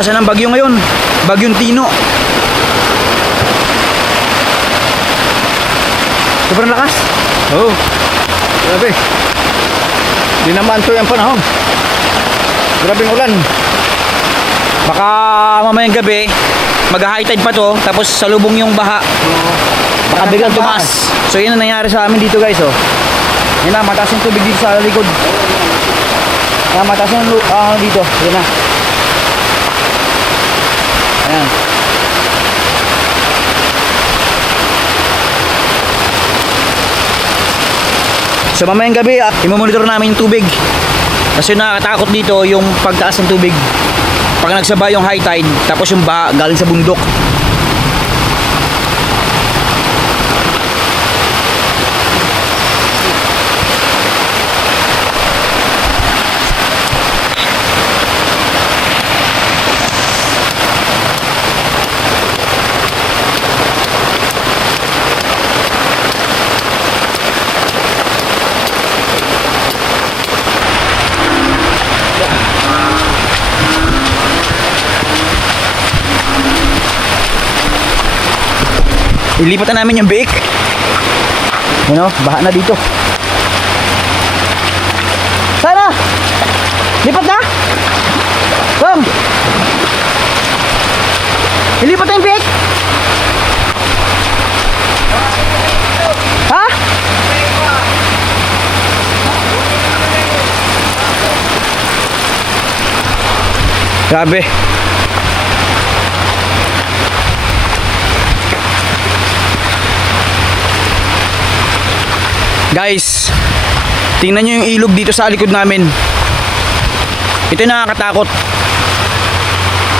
lakas ng bagyo ngayon. Bagyong Tino. Sobrang lakas. Oo. Grabe. Di naman to yung panahon. Grabing ulan. Baka mamayang gabi mag-high tide pa to, tapos salubong yung baha. Baka biglang tumaas. So yun ang nangyari sa amin dito guys, oh. Yan na, mataas yung tubig dito sa likod. Yan, mataas yung dito. Yan na. Ayan. So mamayang gabi, imomonitor namin yung tubig. Kasi nakakatakot dito yung pagtaas ng tubig. Pag nagsabay yung high tide, tapos yung baha galing sa bundok. Ilipat na namin yung biik. Yun o, baha na dito. Sana! Lipat na! Kom! Ilipat na yung biik! Ha? Grabe. Guys, tingnan nyo yung ilog dito sa likod namin. Ito yung nakakatakot.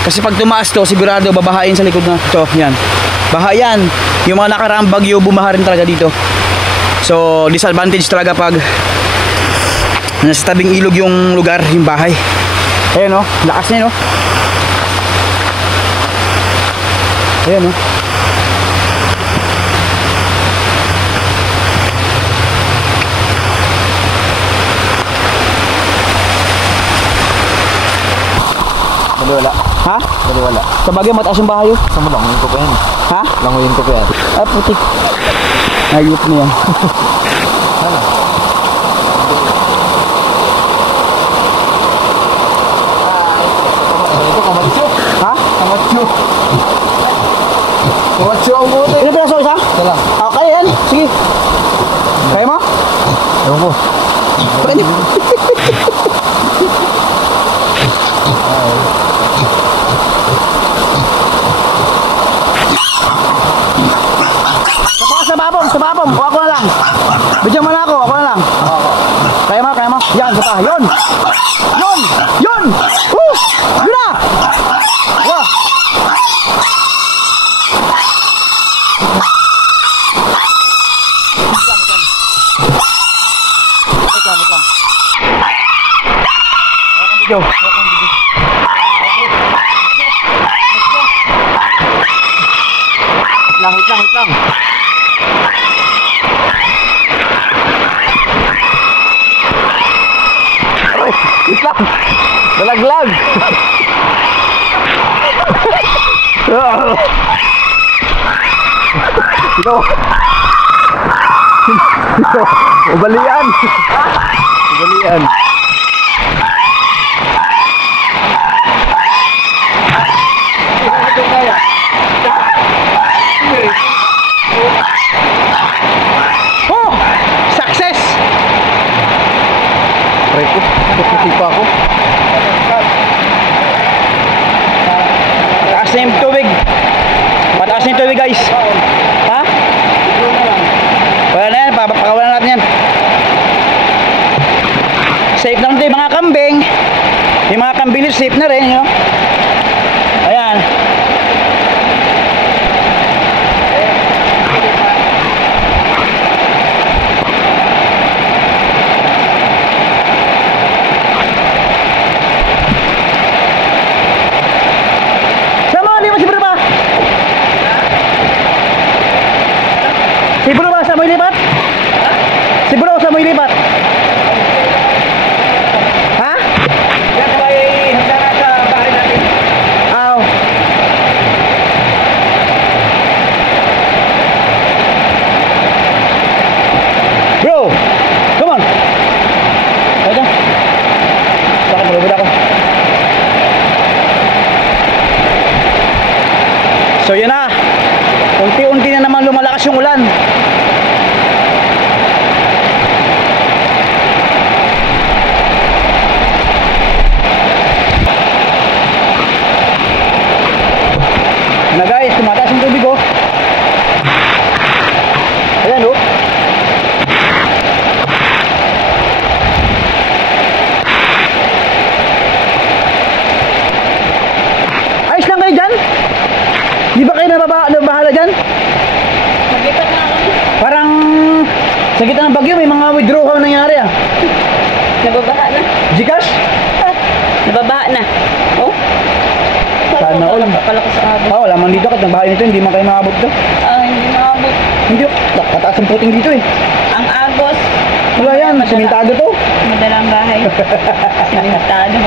Kasi pag tumaas to, sigurado babahain sa likod na ito. Yan, baha yan. Yung mga nakaraang bagyo, bumaha rin talaga dito. So disadvantage talaga pag nasa tabing ilog yung lugar, yung bahay. Ayan o, lakas niya no. Ayan o. Wala. Ha? Wala. Sa bagay mataas yung bahay. Saan mo langoyin ko pa yan? Ha? Langoyin ko pa yan. Ah, putik. Ayot mo yan. Hala. Ito kamatsyo. Ha? Kamatsyo. Kamatsyo ang buti. Ilan piraso isa? Wala. Ah, kaya yan. Sige. Kaya mo? Ewan ko. Pwede. Sa babom, kuha ko na lang. Bigyan mo na ako na lang. Kaya mo. Yan, sa pa. Yun. Yun. Yun na. Wah. Wait lang. Nalaglag. Ubalian. Oh! Success! Repo, puputi pa ako. Mataas na yung tubig. Mataas na yung tubig guys. Ha? Wala na yan, papakawalan natin yan. Safe na rin yung mga kambing. Yung mga kambing safe na rin, you know? Ayan. Siguro ba sa mo ilipat? Siguro sa mo ilipat? Ha? Yan ba handa na sa bahay natin? nababahala dyan? Naglipat na ako. Parang sa gitna ng bagyo may mga withdrawal na nangyari ah. Nababaha na. Gcash? Nababaha na. Oh? Sana all. Palakas sa abot. Wala man dito kat ng bahay nito, hindi man kayo maabot to. Hindi maabot. Hindi, pataas ang puting dito eh. Ang agos. Wala yan, simentado to. Madalang bahay. Simentado.